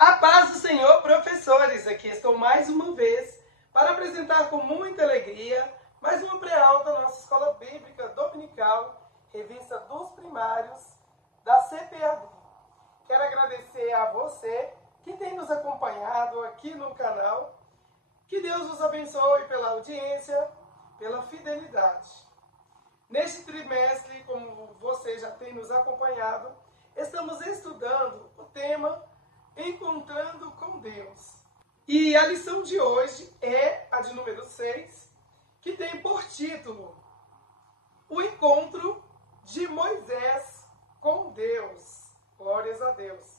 A paz do Senhor, professores! Aqui estou mais uma vez para apresentar com muita alegria mais uma pré-aula da nossa Escola Bíblica Dominical, Revista dos Primários, da CPAD. Quero agradecer a você que tem nos acompanhado aqui no canal. Que Deus os abençoe pela audiência, pela fidelidade. Neste trimestre, como você já tem nos acompanhado, estamos estudando o tema Encontrando com Deus. E a lição de hoje é a de número 6, que tem por título O Encontro de Moisés com Deus. Glórias a Deus.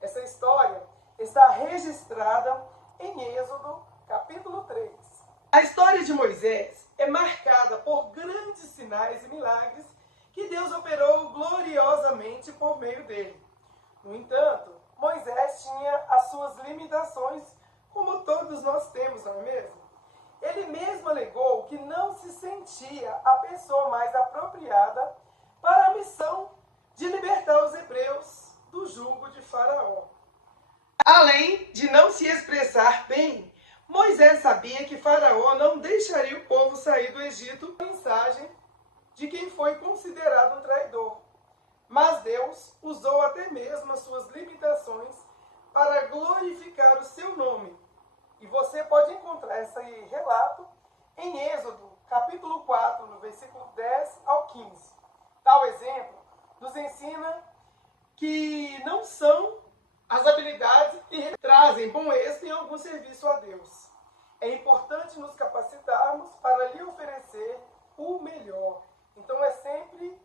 Essa história está registrada em Êxodo, capítulo 3. A história de Moisés é marcada por grandes sinais e milagres que Deus operou gloriosamente por meio dele. No entanto, Moisés tinha as suas limitações, como todos nós temos, não é mesmo? Ele mesmo alegou que não se sentia a pessoa mais apropriada para a missão de libertar os hebreus do jugo de Faraó. Além de não se expressar bem, Moisés sabia que Faraó não deixaria o povo sair do Egito com a mensagem de quem foi considerado um traidor. Mas Deus usou até mesmo as suas limitações para glorificar o seu nome. E você pode encontrar esse relato em Êxodo, capítulo 4, no versículo 10 ao 15. Tal exemplo nos ensina que não são as habilidades que trazem bom êxito em algum serviço a Deus. É importante nos capacitarmos para lhe oferecer o melhor. Então é sempre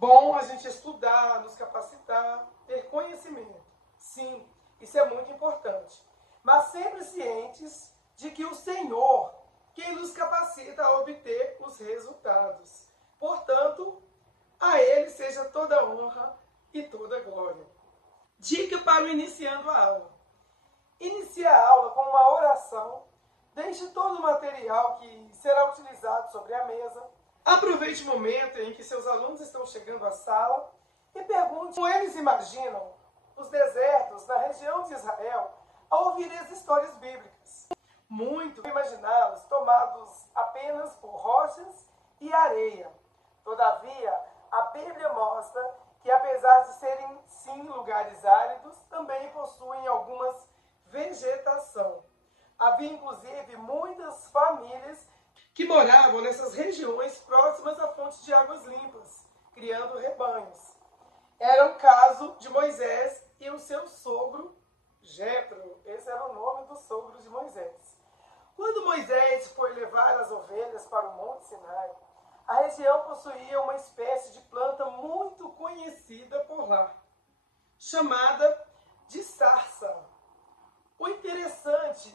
bom a gente estudar, nos capacitar, ter conhecimento. Sim, isso é muito importante. Mas sempre cientes de que o Senhor quem nos capacita a obter os resultados. Portanto, a Ele seja toda a honra e toda a glória. Dica para o iniciando a aula. Inicie a aula com uma oração. Deixe todo o material que será utilizado sobre a mesa. Aproveite o momento em que seus alunos estão chegando à sala e pergunte como eles imaginam os desertos na região de Israel ao ouvir as histórias bíblicas. Muito imaginá-los tomados apenas por rochas e areia. Todavia, a Bíblia mostra que, apesar de serem, sim, lugares áridos, também possuem algumas vegetação. Havia, inclusive, muitas famílias que moravam nessas regiões próximas a fontes de águas limpas, criando rebanhos. Era o caso de Moisés e o seu sogro Jetro. Esse era o nome do sogro de Moisés. Quando Moisés foi levar as ovelhas para o Monte Sinai, a região possuía uma espécie de planta muito conhecida por lá, chamada de sarça. O interessante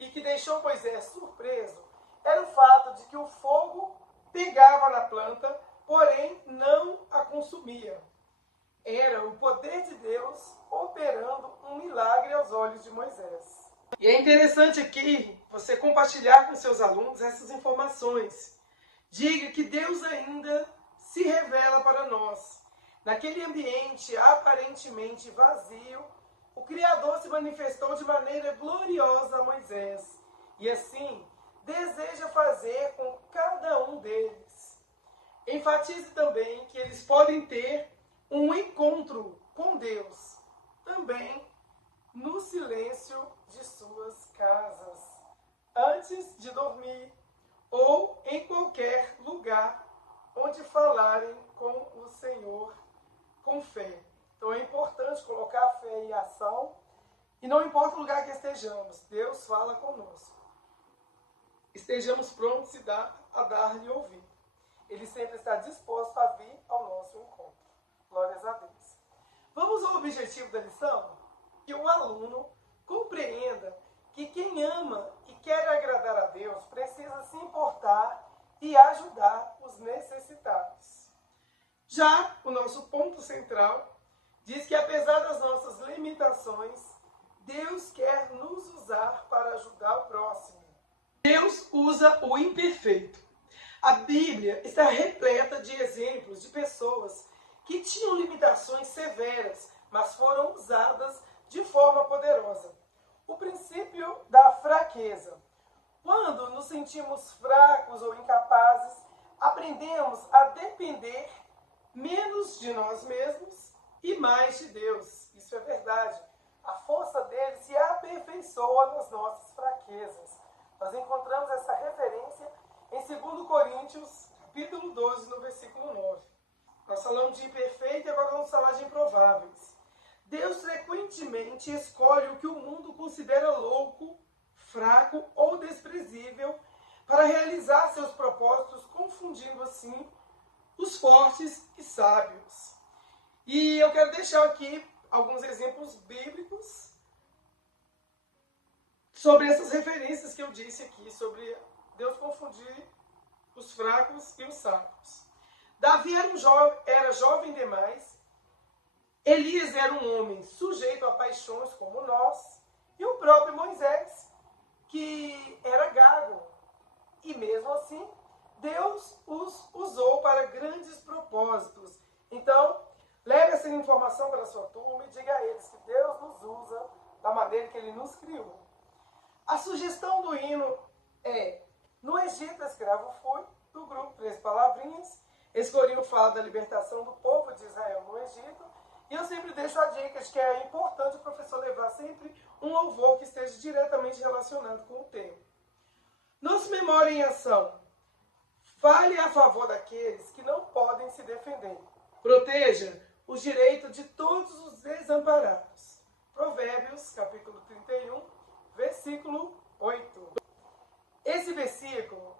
e que deixou Moisés surpreso era o fato de que o fogo pegava na planta, porém não a consumia. Era o poder de Deus operando um milagre aos olhos de Moisés. E é interessante aqui você compartilhar com seus alunos essas informações. Diga que Deus ainda se revela para nós. Naquele ambiente aparentemente vazio, o Criador se manifestou de maneira gloriosa a Moisés. E assim, deseja fazer com cada um deles. Enfatize também que eles podem ter um encontro com Deus, também no silêncio de suas casas, antes de dormir, ou em qualquer lugar onde falarem com o Senhor com fé. Então é importante colocar a fé em ação, e não importa o lugar que estejamos, Deus fala conosco. Estejamos prontos a dar-lhe ouvido. Ele sempre está disposto a vir ao nosso encontro. Glórias a Deus. Vamos ao objetivo da lição? Que o aluno compreenda que quem ama e quer agradar a Deus precisa se importar e ajudar os necessitados. Já o nosso ponto central diz que, apesar das nossas limitações, Deus quer nos usar para ajudar o próximo. Deus usa o imperfeito. A Bíblia está repleta de exemplos de pessoas que tinham limitações severas, mas foram usadas fraqueza. Quando nos sentimos fracos ou incapazes, aprendemos a depender menos de nós mesmos e mais de Deus. Isso é verdade. A força dele se aperfeiçoa nas nossas fraquezas. Nós encontramos essa referência em 2 Coríntios, capítulo 12, no versículo 9. Nós falamos de imperfeito e agora vamos falar de improváveis. Deus frequentemente escolhe o que o mundo considera louco, fraco ou desprezível para realizar seus propósitos, confundindo assim os fortes e sábios. E eu quero deixar aqui alguns exemplos bíblicos sobre essas referências que eu disse aqui, sobre Deus confundir os fracos e os sábios. Davi era jovem demais, Elias era um homem sujeito a paixões como nós, e o próprio Moisés, que era gago. E mesmo assim, Deus os usou para grandes propósitos. Então, leve essa informação para a sua turma e diga a eles que Deus nos usa da maneira que Ele nos criou. A sugestão do hino é: no Egito escravo fui, do grupo 3 Palavrinhas. Esse corinho fala da libertação do povo de Israel no Egito. E eu sempre deixo a dica de que é importante o professor levar sempre um louvor que esteja diretamente relacionado com o tema. Nossa memória em ação. Fale a favor daqueles que não podem se defender. Proteja os direitos de todos os desamparados. Provérbios, capítulo 31, versículo 8. Esse versículo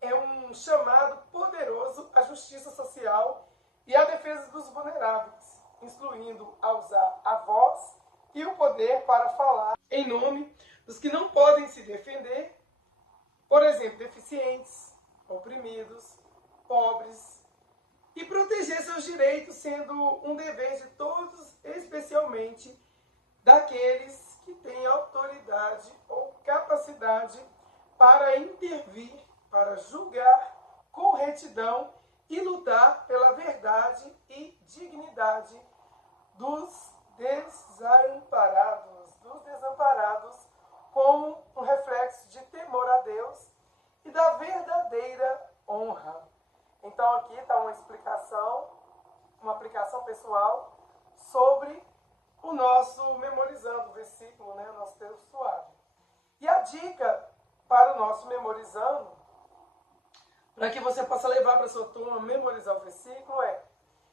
é um chamado poderoso à justiça social e à defesa dos vulneráveis, instruindo a usar a voz e o poder para falar em nome dos que não podem se defender, por exemplo, deficientes, oprimidos, pobres, e proteger seus direitos sendo um dever de todos, especialmente daqueles que têm autoridade ou capacidade para intervir, para julgar com retidão e lutar pela verdade e dignidade dos desamparados, como um reflexo de temor a Deus e da verdadeira honra. Então aqui está uma explicação, uma aplicação pessoal sobre o nosso memorizando o versículo, né, o nosso texto suave. E a dica para o nosso memorizando, para que você possa levar para a sua turma memorizar o versículo, é: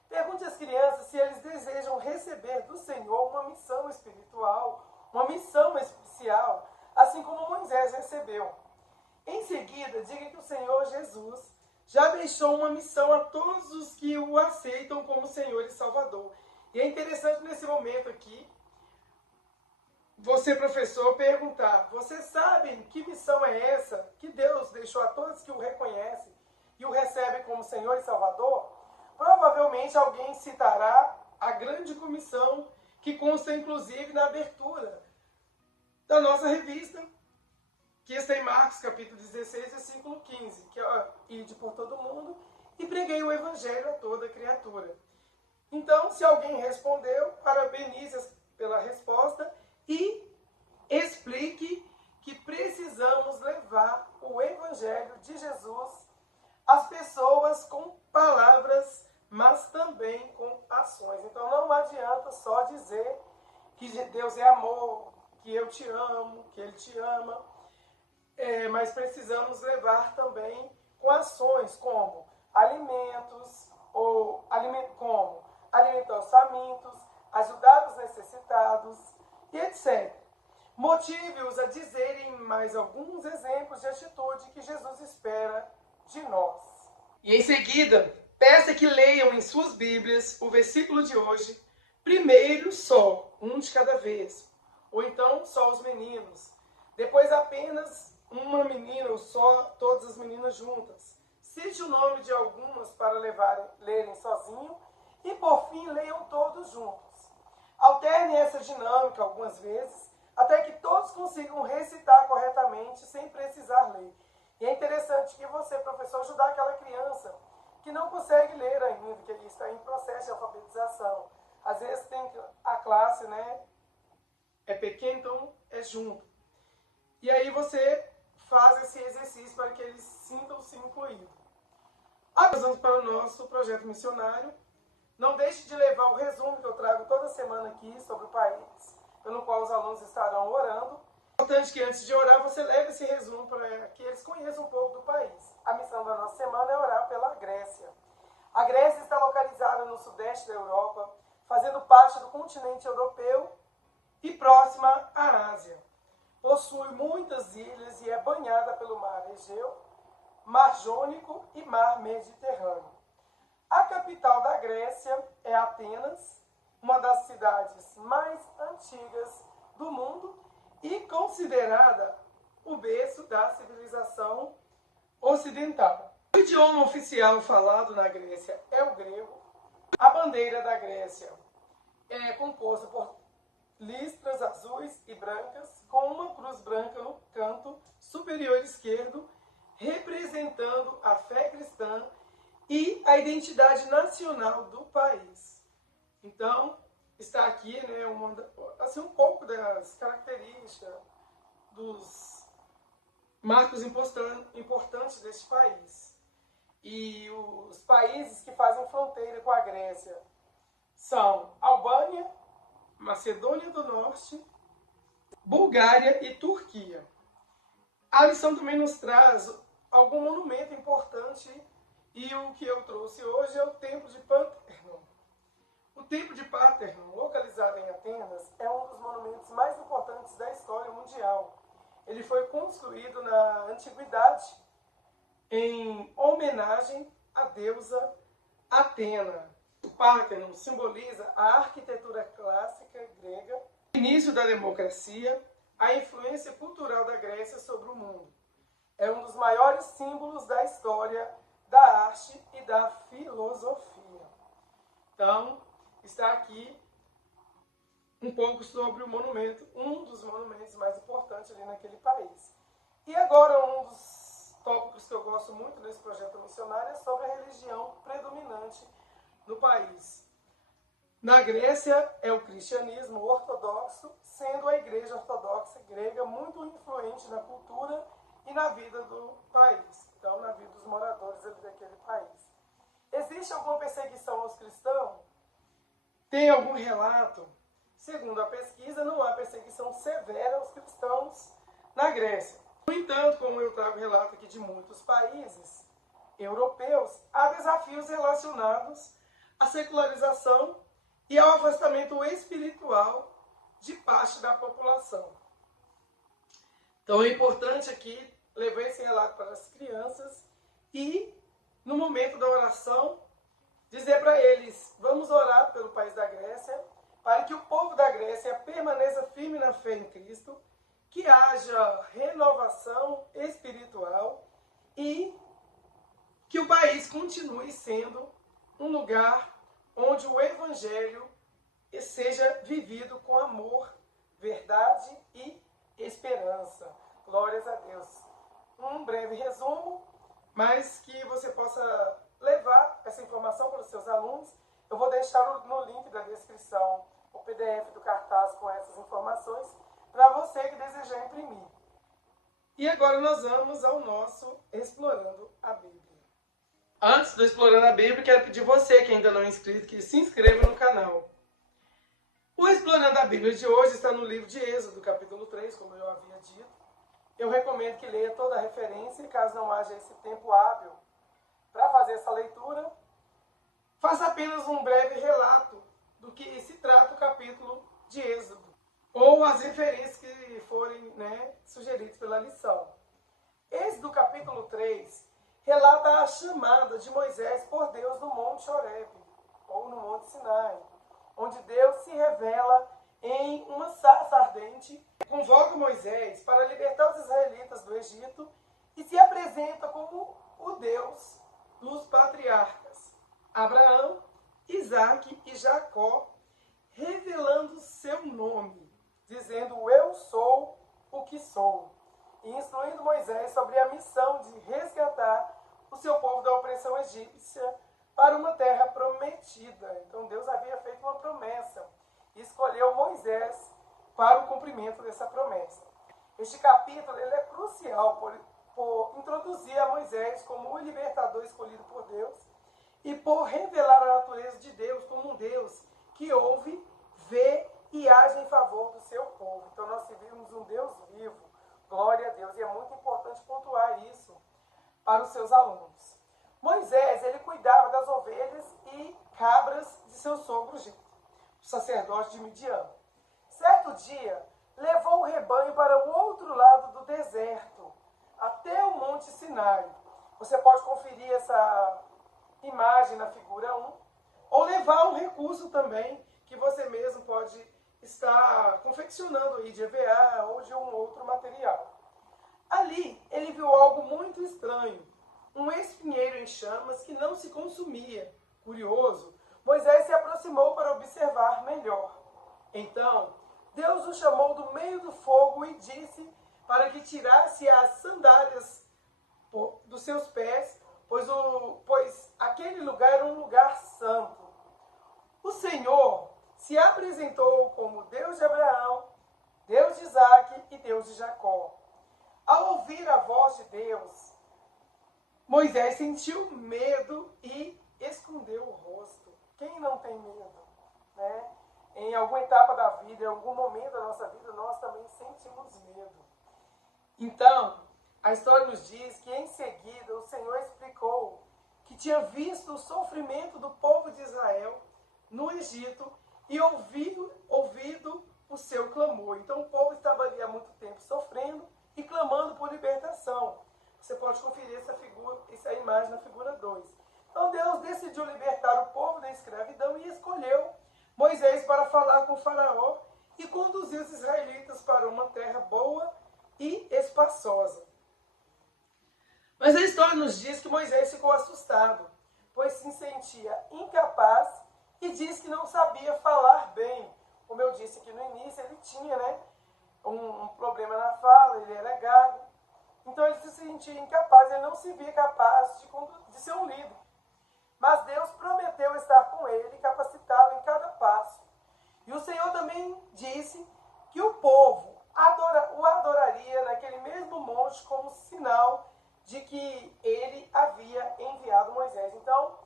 pergunte às crianças se eles desejam receber do Senhor uma missão espiritual, uma missão especial, assim como Moisés recebeu. Em seguida, diga que o Senhor Jesus já deixou uma missão a todos os que o aceitam como Senhor e Salvador. E é interessante nesse momento aqui, você, professor, perguntar: vocês sabem que missão é essa que Deus deixou a todos que o reconhecem e o recebem como Senhor e Salvador? Provavelmente alguém citará a grande comissão que consta inclusive na abertura da nossa revista, que está em Marcos capítulo 16, versículo 15, que é: ide por todo mundo e preguei o evangelho a toda criatura. Então, se alguém respondeu, parabenize pela resposta e explique que precisamos levar o evangelho de Jesus às pessoas com palavras, mas também com ações. Então não adianta só dizer que Deus é amor, que eu te amo, que Ele te ama, mas precisamos levar também com ações como alimentos, como alimentar os famintos, ajudar os necessitados e etc. Motive-os a dizerem mais alguns exemplos de atitude que Jesus espera de nós. E em seguida, peça que leiam em suas Bíblias o versículo de hoje, primeiro só, um de cada vez, ou então só os meninos, depois apenas uma menina ou só todas as meninas juntas. Cite o nome de algumas para lerem sozinho e por fim leiam todos juntos. Alterne essa dinâmica algumas vezes, até que todos consigam recitar corretamente sem precisar ler. E é interessante que você, professor, ajudar aquela criança que não consegue ler ainda, que ele está em processo de alfabetização. Às vezes tem a classe, né, é pequena, então é junto. E aí você faz esse exercício para que eles sintam-se incluídos. Avançando para o nosso projeto missionário, não deixe de levar o resumo que eu trago toda semana aqui sobre o país, pelo qual os alunos estarão orando. É importante que antes de orar você leve esse resumo para que eles conheçam um pouco do país. A missão da nossa semana é orar pela Grécia. A Grécia está localizada no sudeste da Europa, fazendo parte do continente europeu e próxima à Ásia. Possui muitas ilhas e é banhada pelo Mar Egeu, Mar Jônico e Mar Mediterrâneo. A capital da Grécia é Atenas, uma das cidades mais antigas do mundo e considerada o berço da civilização ocidental. O idioma oficial falado na Grécia é o grego. A bandeira da Grécia é composta por listras azuis e brancas, com uma cruz branca no canto superior esquerdo, representando a fé cristã e a identidade nacional do país. Então, está aqui, né, um pouco das características, dos marcos importantes deste país. E os países que fazem fronteira com a Grécia são Albânia, Macedônia do Norte, Bulgária e Turquia. A lição também nos traz algum monumento importante e o que eu trouxe hoje é o Templo de Parthenon. O Templo de Parthenon, localizado em Atenas, é um dos monumentos mais importantes da história mundial. Ele foi construído na Antiguidade em homenagem à deusa Atena. O Parthenon simboliza a arquitetura clássica grega, o início da democracia, a influência cultural da Grécia sobre o mundo. É um dos maiores símbolos da história, da arte e da filosofia. Então, está aqui um pouco sobre o monumento, um dos monumentos mais importantes ali naquele país. E agora, um dos tópicos que eu gosto muito nesse projeto missionário é sobre a religião predominante no país. Na Grécia é o cristianismo ortodoxo, sendo a igreja ortodoxa grega muito influente na cultura e na vida do país, então na vida dos moradores ali daquele país. Existe alguma perseguição aos cristãos? Tem algum relato? Segundo a pesquisa, não há perseguição severa aos cristãos na Grécia. No entanto, como eu trago relato aqui de muitos países europeus, há desafios relacionados à secularização e ao afastamento espiritual de parte da população. Então é importante aqui levar esse relato para as crianças e, no momento da oração, dizer para eles: vamos orar pelo país da Grécia, para que o povo da Grécia permaneça firme na fé em Cristo, que haja renovação espiritual e que o país continue sendo um lugar onde o Evangelho seja vivido com amor, verdade e esperança. Glórias a Deus. Um breve resumo, mas que você possa levar essa informação para os seus alunos. Eu vou deixar no link da descrição o PDF do cartaz com essas informações para você que desejar imprimir. E agora nós vamos ao nosso Explorando a Bíblia. Antes do Explorando a Bíblia, quero pedir você que ainda não é inscrito que se inscreva no canal. O Explorando a Bíblia de hoje está no livro de Êxodo, capítulo 3, como eu havia dito. Eu recomendo que leia toda a referência e caso não haja esse tempo hábil para fazer essa leitura, faça apenas um breve relato do que se trata o capítulo de Êxodo, ou as referências que forem sugeridas pela lição. Êxodo capítulo 3 relata a chamada de Moisés por Deus no Monte Horebe, ou no Monte Sinai, onde Deus se revela em uma sarça ardente, convoca Moisés para libertar os israelitas do Egito e se apresenta como o Deus dos patriarcas, Abraão, Isaque e Jacó, revelando seu nome, dizendo: eu sou o que sou, e instruindo Moisés sobre a missão de resgatar o seu povo da opressão egípcia para uma terra prometida. Então Deus havia feito uma promessa e escolheu Moisés para o cumprimento dessa promessa. Este capítulo ele é crucial por introduzir a Moisés como o libertador escolhido por Deus e por revelar a natureza de Deus como um Deus que ouve, vê e age em favor do seu povo. Então nós servimos um Deus vivo, glória a Deus, e é muito importante pontuar isso para os seus alunos. Moisés, ele cuidava das ovelhas e cabras de seu sogro Jetro, o sacerdote de Midian. Certo dia, levou o rebanho para o outro lado do deserto, até o Monte Sinai. Você pode conferir essa imagem na figura 1, ou levar um recurso também, que você mesmo pode estar confeccionando aí de EVA ou de um outro material. Ali, ele viu algo muito estranho, um espinheiro em chamas que não se consumia. Curioso, Moisés se aproximou para observar melhor. Então, Deus o chamou do meio do fogo e disse para que tirasse as sandálias dos seus pés, pois aquele lugar era um lugar santo. O Senhor se apresentou como Deus de Abraão, Deus de Isaque e Deus de Jacó. Ao ouvir a voz de Deus, Moisés sentiu medo e escondeu o rosto. Quem não tem medo, né? Em alguma etapa da vida, em algum momento da nossa vida, nós também sentimos medo. Então, a história nos diz que em seguida o Senhor explicou que tinha visto o sofrimento do povo de Israel no Egito e ouvido o seu clamor. Então o povo estava ali há muito tempo sofrendo e clamando por libertação. Você pode conferir essa imagem na figura 2. Então Deus decidiu libertar o povo da escravidão e escolheu Moisés para falar com Faraó e conduzir os israelitas para uma terra boa e espaçosa. Mas a história nos diz que Moisés ficou assustado, pois se sentia incapaz e diz que não sabia falar bem. Como eu disse aqui no início, ele tinha um problema na fala, ele era gago. Então ele se sentia incapaz, ele não se via capaz de ser um líder. Mas Deus prometeu estar com ele e capacitá-lo em cada passo. E o Senhor também disse que o povo o adoraria naquele mesmo monte como sinal de que ele havia enviado Moisés. Então,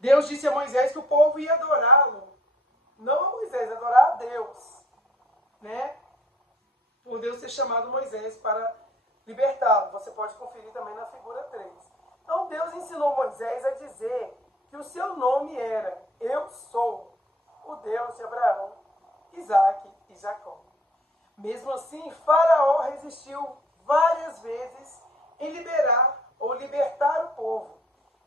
Deus disse a Moisés que o povo ia adorá-lo. Não a Moisés, adorar a Deus. Né? Por Deus ter chamado Moisés para libertá-lo. Você pode conferir também na figura 3. Então Deus ensinou Moisés a dizer que o seu nome era Eu Sou, o Deus de Abraão, Isaque e Jacó. Mesmo assim, Faraó resistiu várias vezes em libertar o povo.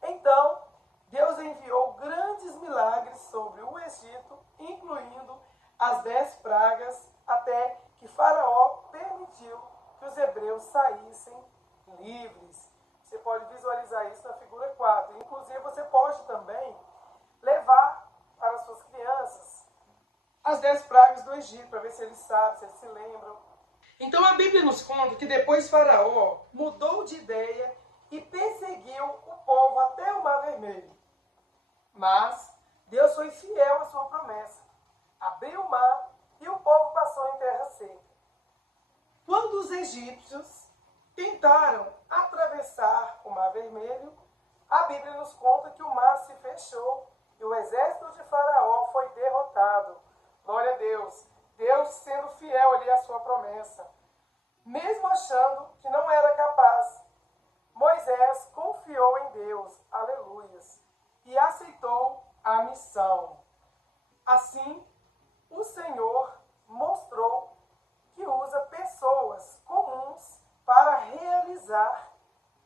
Então, Deus enviou grandes milagres sobre o Egito, incluindo as 10 pragas, até que Faraó permitiu que os hebreus saíssem livres. Você pode visualizar isso na figura 4. Inclusive, você pode também levar para as suas crianças as 10 pragas do Egito, para ver se eles sabem, se eles se lembram. Então a Bíblia nos conta que depois Faraó mudou de ideia e perseguiu o povo até o Mar Vermelho. Mas Deus foi fiel à sua promessa. Abriu o mar e o povo passou em terra seca. Quando os egípcios tentaram atravessar o Mar Vermelho, a Bíblia nos conta que o mar se fechou e o exército de Faraó foi derrotado. Glória a Deus. Deus sendo fiel ali à sua promessa. Mesmo achando que não era capaz, Moisés confiou em Deus, aleluias, e aceitou a missão. Assim, o Senhor mostrou que usa pessoas comuns para realizar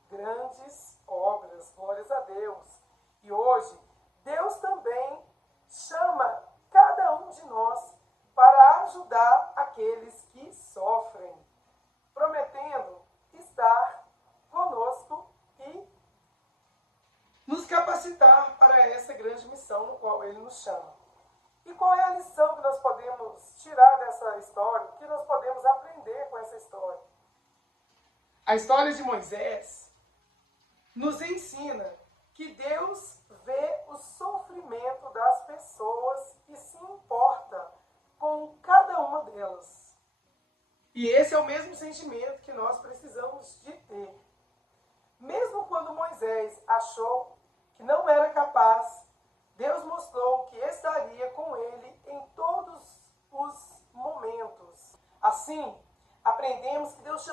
grandes obras. Glórias a Deus. E hoje, Deus também chama cada um de nós para ajudar aqueles que sofrem, prometendo estar conosco e nos capacitar para essa grande missão no qual Ele nos chama. E qual é a lição que nós podemos tirar dessa história? O que nós podemos aprender com essa história? A história de Moisés nos ensina que Deus vê o sofrimento das pessoas e se importa com cada uma delas. E esse é o mesmo sentimento que nós precisamos de ter. Mesmo quando Moisés achou que não era capaz, Deus mostrou que estaria com ele em todos os momentos. Assim, aprendemos que Deus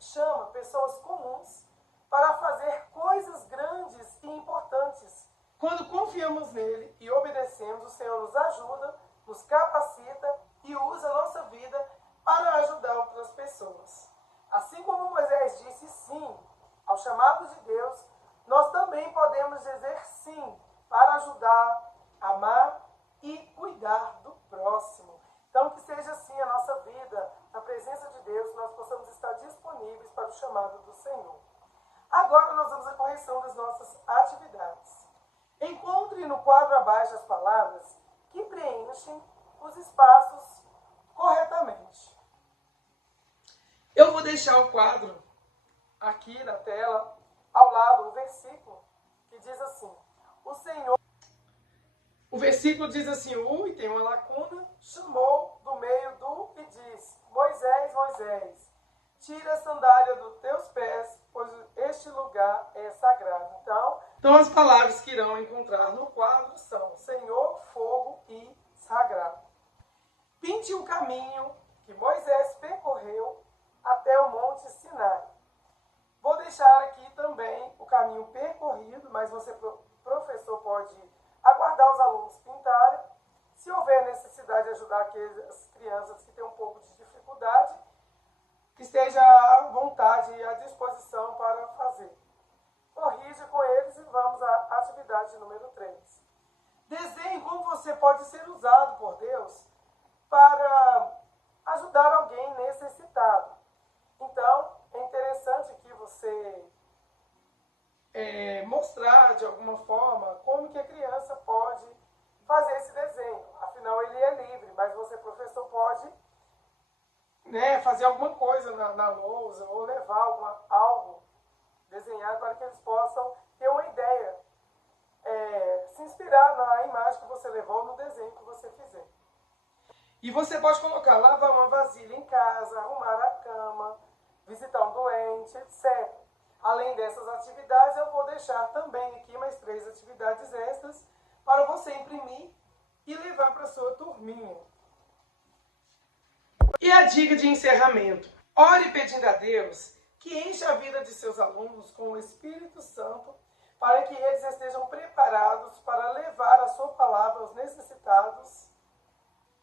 chama pessoas comuns para fazer coisas grandes e importantes. Quando confiamos nele e obedecemos, o Senhor nos ajuda, nos capacita e usa a nossa vida para ajudar outras pessoas. Assim como Moisés disse sim ao chamado de Deus, nós também podemos dizer sim para ajudar, amar e cuidar do próximo. Então, que seja assim a nossa vida, na presença de Deus, nós possamos estar disponíveis para o chamado do Senhor. Agora nós vamos à correção das nossas atividades. Encontre no quadro abaixo as palavras que preenchem os espaços corretamente. Eu vou deixar o quadro aqui na tela, ao lado, o versículo que diz assim: o Senhor... O versículo diz assim, e tem uma lacuna, chamou do meio do e diz: Moisés, Moisés, tira a sandália dos teus pés, pois este lugar é sagrado. Então as palavras que irão encontrar no quadro são Senhor, fogo e sagrado. Pinte o caminho que Moisés percorreu até o Monte Sinai. Vou deixar aqui também o caminho percorrido, mas você, professor, pode aguardar os alunos pintarem. Se houver necessidade de ajudar aquelas crianças que têm um pouco de dificuldade, esteja à vontade e à disposição para fazer. Corrige com eles e vamos à atividade número 3. Desenhe como você pode ser usado por Deus para ajudar alguém necessitado. Então, é interessante que você mostrar de alguma forma como que a criança pode fazer esse desenho. Afinal, ele é livre, mas você, professor, pode fazer alguma coisa na lousa ou levar algo desenhado para que eles possam ter uma ideia, se inspirar na imagem que você levou, no desenho que você fizer. E você pode colocar, lavar uma vasilha em casa, arrumar a cama, visitar um doente, etc. Além dessas atividades, eu vou deixar também aqui mais 3 atividades extras para você imprimir e levar para a sua turminha. E a dica de encerramento: ore pedindo a Deus que encha a vida de seus alunos com o Espírito Santo para que eles estejam preparados para levar a sua palavra aos necessitados.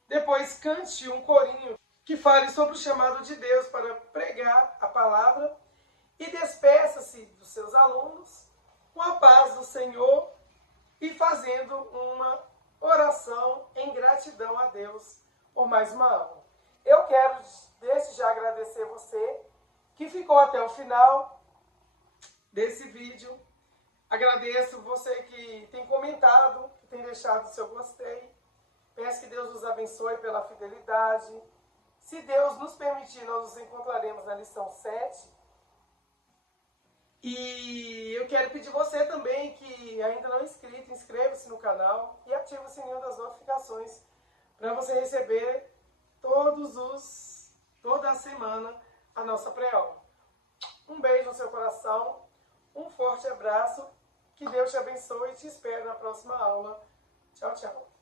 Depois cante um corinho que fale sobre o chamado de Deus para pregar a palavra e despeça-se dos seus alunos com a paz do Senhor e fazendo uma oração em gratidão a Deus por mais uma aula. Eu quero desde já agradecer você que ficou até o final desse vídeo. Agradeço você que tem comentado, que tem deixado o seu gostei. Peço que Deus nos abençoe pela fidelidade. Se Deus nos permitir, nós nos encontraremos na lição 7. E eu quero pedir você também que ainda não é inscrito, inscreva-se no canal e ative o sininho das notificações para você receber toda a semana a nossa pré-aula. Um beijo no seu coração, um forte abraço, que Deus te abençoe e te espero na próxima aula. Tchau, tchau.